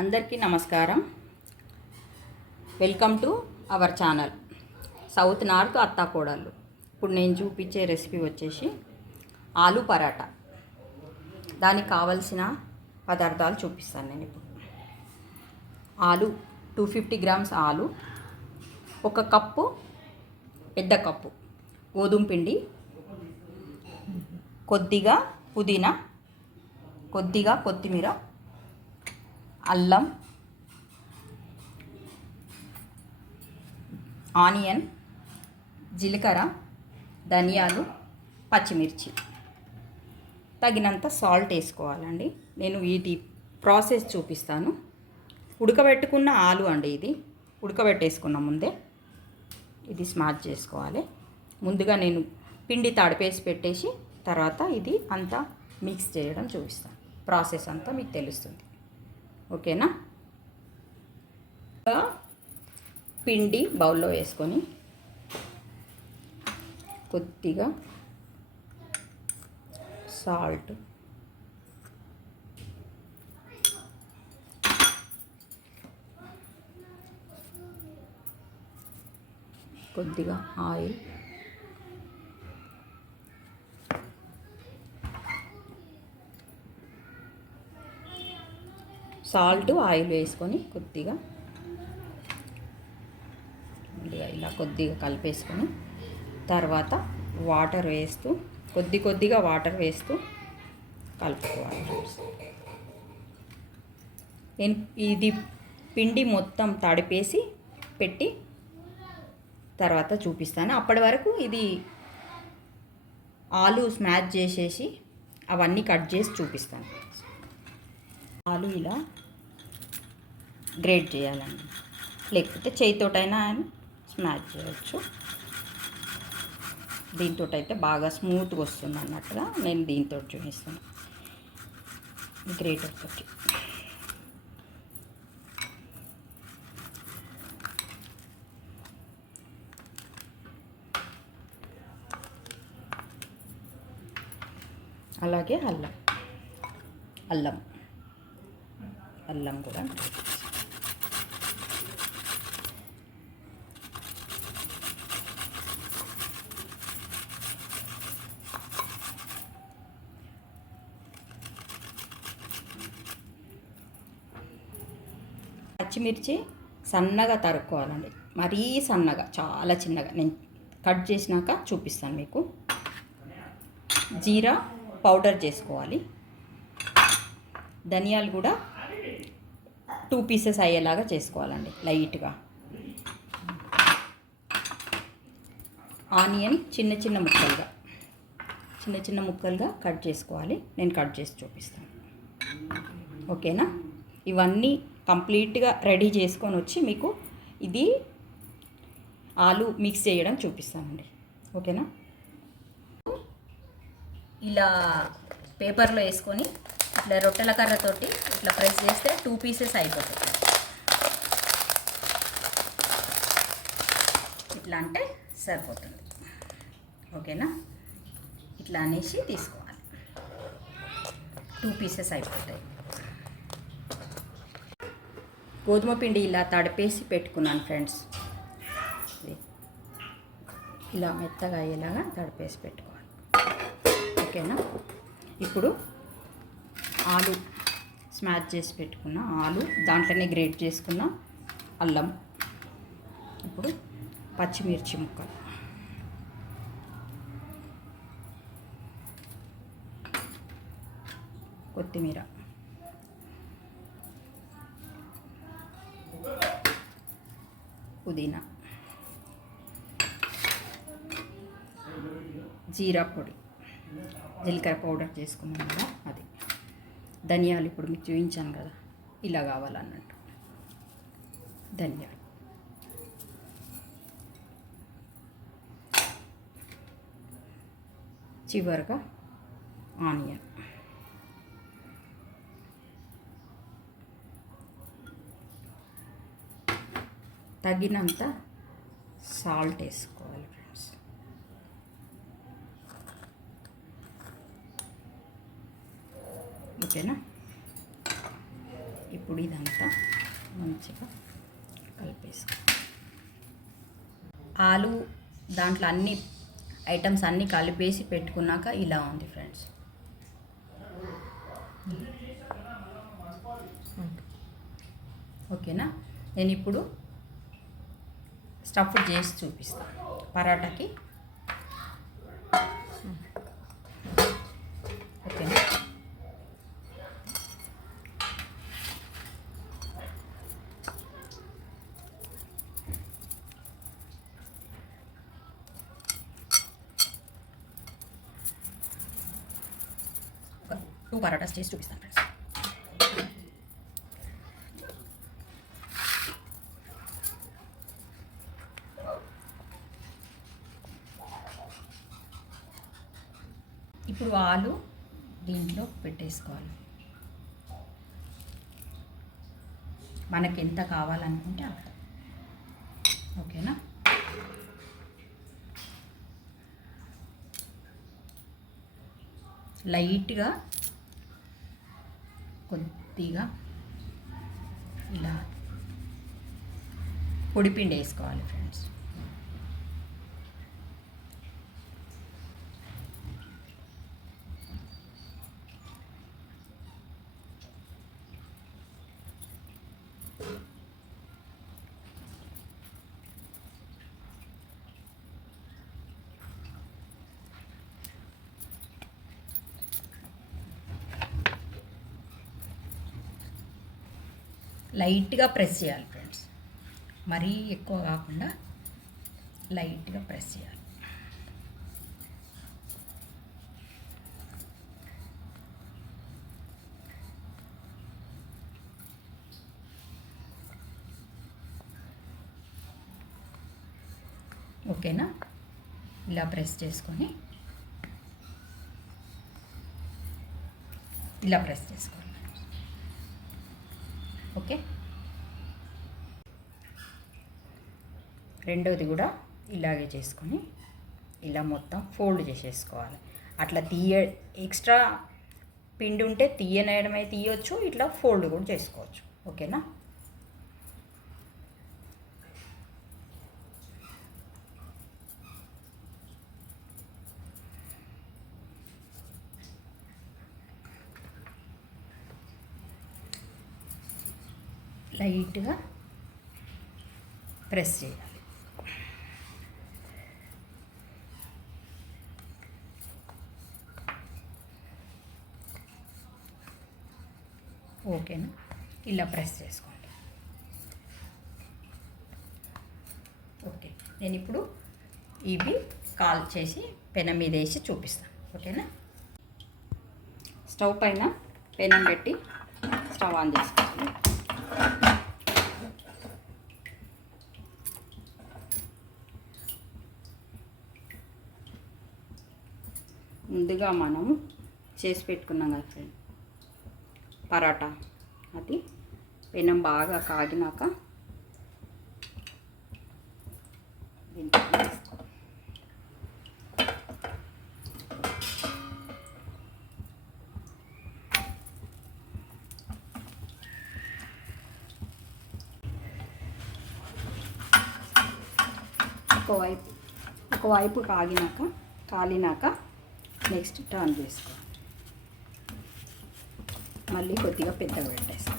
అందరికీ నమస్కారం. Welcome to our channel south north అత్తా కోడళ్ళు. ఇప్పుడు నేను చూపించే రెసిపీ వచ్చేసి ఆలు పరాటా. దానికి కావలసిన పదార్థాలు చూపిస్తాను నేను ఇప్పుడు. ఆలు 250 గ్రామ్స్ ఆలు, ఒక కప్పు పెద్ద కప్పు గోధుమ పిండి, కొద్దిగా పుదీనా, కొద్దిగా కొత్తిమీర, అల్లం, ఆనియన్, జీలకర్ర, ధనియాలు, పచ్చిమిర్చి, తగినంత సాల్ట్ వేసుకోవాలండి. నేను వీటి ప్రాసెస్ చూపిస్తాను. ఉడకబెట్టుకున్న ఆలు అండి, ఇది ఉడకబెట్టేసుకున్న ముందే ఇది స్మాష్ చేసుకోవాలి. ముందుగా నేను పిండి తడిపేసి పెట్టేసి తర్వాత ఇది అంతా మిక్స్ చేయడం చూపిస్తాను. ప్రాసెస్ అంతా మీకు తెలుస్తుంది. ఓకేనా? పిండి బౌల్లో వేసుకొని కొద్దిగా సాల్ట్, కొద్దిగా ఆయిల్, సాల్ట్ ఆయిల్ వేసుకొని కొద్దిగా ఇలా కొద్దిగా కలిపేసుకొని తర్వాత వాటర్ వేస్తూ కొద్దిగా వాటర్ వేస్తూ కలుపుకోవాలి. నేను ఇది పిండి మొత్తం తడిపేసి పెట్టి తర్వాత చూపిస్తాను. అప్పటి వరకు ఇది ఆలు స్మాష్ చేసేసి అవన్నీ కట్ చేసి చూపిస్తాను. ఆలు ఇలా గ్రేట్ చేయాలండి, లేకపోతే చేయితోటైనా స్మాష్ చేయవచ్చు. దీంతో అయితే బాగా స్మూత్గా వస్తుంది అన్నట్టుగా నేను దీంతో చూపిస్తాను, గ్రేటర్ తోటి. అలాగే అల్లం కూడా పచ్చిమిర్చి సన్నగా తరుక్కోవాలండి, మరీ సన్నగా, చాలా చిన్నగా. నేను కట్ చేసినాక చూపిస్తాను మీకు. జీరా పౌడర్ చేసుకోవాలి. ధనియాలు కూడా 2 పీసెస్ అయ్యేలాగా చేసుకోవాలండి, లైట్గా. ఆనియన్ చిన్న ముక్కలుగా కట్ చేసుకోవాలి. నేను కట్ చేసి చూపిస్తాను. ఓకేనా? ఇవన్నీ కంప్లీట్గా రెడీ చేసుకొని వచ్చి మీకు ఇది ఆలు మిక్స్ చేయడం చూపిస్తానండి. ఓకేనా? ఇలా పేపర్లో వేసుకొని ఇట్లా రొట్టెల కర్రతోటి ఇట్లా ప్రెస్ చేస్తే 2 పీసెస్ అయిపోతాయి. ఇట్లా అంటే సరిపోతుంది. ఓకేనా? ఇట్లా అనేసి తీసుకోవాలి, 2 పీసెస్ అయిపోతాయి. గోధుమ పిండి ఇలా తడిపేసి పెట్టుకున్నాను ఫ్రెండ్స్. ఇలా మెత్తగా అయ్యేలాగా తడిపేసి పెట్టుకోవాలి. ఓకేనా? ఇప్పుడు ఆలు స్మాష్ చేసి పెట్టుకున్న ఆలు, దాంట్లోనే గ్రేట్ చేసుకున్న అల్లం, ఇప్పుడు పచ్చిమిర్చి ముక్కలు, కొత్తిమీర, పుదీనా, జీరా పొడి, జీలకర్ర పౌడర్ చేసుకున్నాం కదా అది, ధనియాలు ఇప్పుడు మీకు చూపించాను కదా ఇలా కావాలన్నట్టు ధనియాలు, చివరిగా ఆనియన్, తగినంత సాల్ట్ వేసుకోవాలి ఫ్రెండ్స్. ఓకేనా? ఇప్పుడు ఇదంతా మంచిగా కలిపేసుకో. ఆలు దాంట్లో అన్ని ఐటమ్స్ అన్నీ కలిపేసి పెట్టుకున్నాక ఇలా ఉంది ఫ్రెండ్స్. ఓకేనా? నేను ఇప్పుడు స్టఫ్ చేసి చూపిస్తాను పరాటాకి. ఓకేనా? టూ పరాటాస్ చేసి చూపిస్తాను ఫ్రెండ్స్. ఇప్పుడు ఆలు దీంట్లో పెట్టేసుకోవాలి. మనకి ఎంత కావాలనుకుంటే అంత. ఓకేనా? లైట్గా కొద్దిగా ఇలా పొడిపిండి వేసుకోవాలి ఫ్రెండ్స్. లైట్గా ప్రెస్ చేయాలి ఫ్రెండ్స్, మరీ ఎక్కువ కాకుండా లైట్గా ప్రెస్ చేయాలి. ఓకేనా? ఇలా ప్రెస్ చేసుకొని ఇలా ప్రెస్ చేసుకోవాలి. ఓకే, రెండోది కూడా ఇలాగే చేసుకొని ఇలా మొత్తం ఫోల్డ్ చేసేసుకోవాలి. అట్లా ఎక్స్ట్రా పిండి ఉంటే తీయనేయడమే తీయొచ్చు, ఇట్లా ఫోల్డ్ కూడా చేసుకోవచ్చు. ఓకేనా? లైట్గా ప్రెస్ చేయాలి. ఓకేనా? ఇలా ప్రెస్ చేసుకోండి. ఓకే, నేను ఇప్పుడు ఇవి కాల్ చేసి పెనం మీద వేసి చూపిస్తాను. ఓకేనా? స్టవ్ పైన పెనం పెట్టి స్టవ్ ఆన్ చేసుకోవాలి. ముందుగా మనం చేసి పెట్టుకున్నాం కదా ఫ్రెండ్ పరాటా, అది పెనం బాగా కాగినాక దీంట్లో వేసుకో. ఒకవైపు కాలినాక నెక్స్ట్ టర్న్ చేసుకో. మళ్ళీ కొద్దిగా పెద్దగా పెట్టేస్తాం.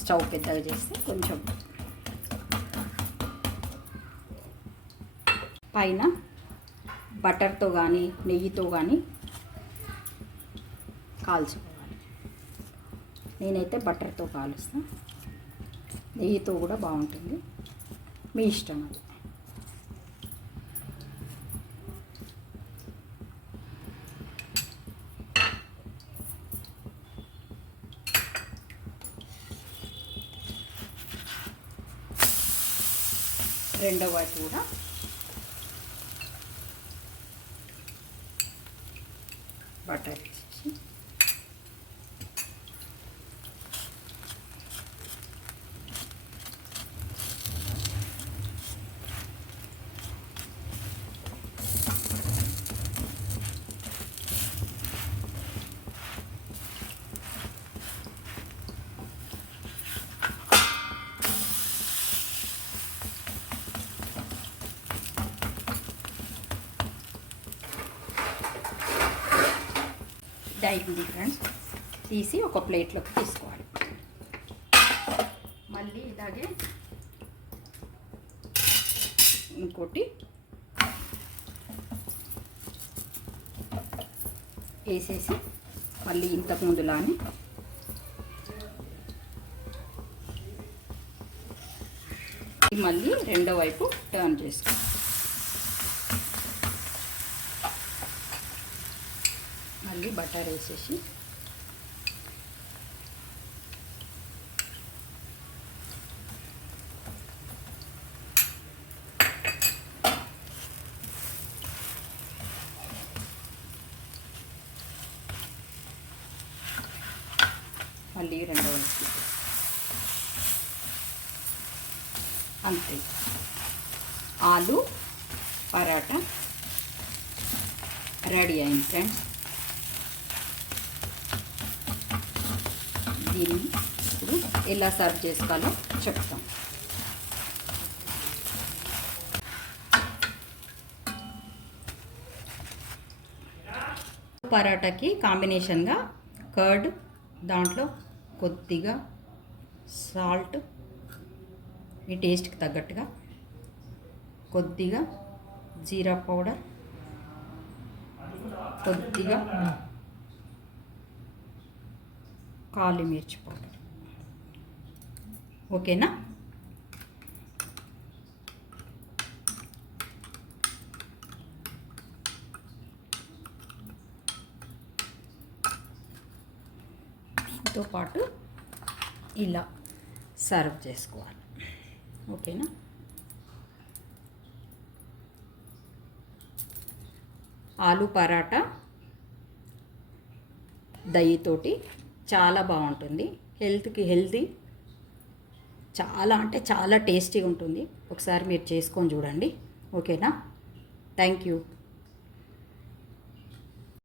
స్టవ్ పెద్దగా చేస్తే కొంచెం పైన బటర్తో కానీ నెయ్యితో కానీ కాల్చుకోవాలి. నేనైతే బటర్తో కాలుస్తాను, నెయ్యితో కూడా బాగుంటుంది, మీ ఇష్టం అది. రెండో వైపు కూడా బటర్ వేసేసి అయింది ఫ్రెండ్స్. తీసి ఒక ప్లేట్లోకి తీసుకోవాలి. మళ్ళీ ఇలాగే ఇంకోటి వేసేసి మళ్ళీ ఇంతకు ముందులానే మళ్ళీ రెండో వైపు టర్న్ చేసుకో. మళ్ళీ బటర్ వేసేసి మళ్ళీ రెండో వైపు అంతే. ఆలు పరాటా రెడీ అయింది ఫ్రెండ్స్. దీన్ని ఇప్పుడు ఎలా సర్వ్ చేసుకోవాలో చెప్తాం. పరాటాకి కాంబినేషన్గా కర్డ్, దాంట్లో కొద్దిగా సాల్ట్, మీ టేస్ట్కి తగ్గట్టుగా కొద్దిగా జీరా పౌడర్, కొద్దిగా కాలి మిర్చి పౌడర్. ఓకేనా? దీంతో పాటు ఇలా సర్వ్ చేసుకోవాలి. ఓకేనా? ఆలు పరాటా దయ్యితోటి చాలా బాగుంటుంది. హెల్త్కి హెల్తీ, చాలా అంటే చాలా టేస్టీగా ఉంటుంది. ఒకసారి మీరు చేసుకొని చూడండి. ఓకేనా? Thank you.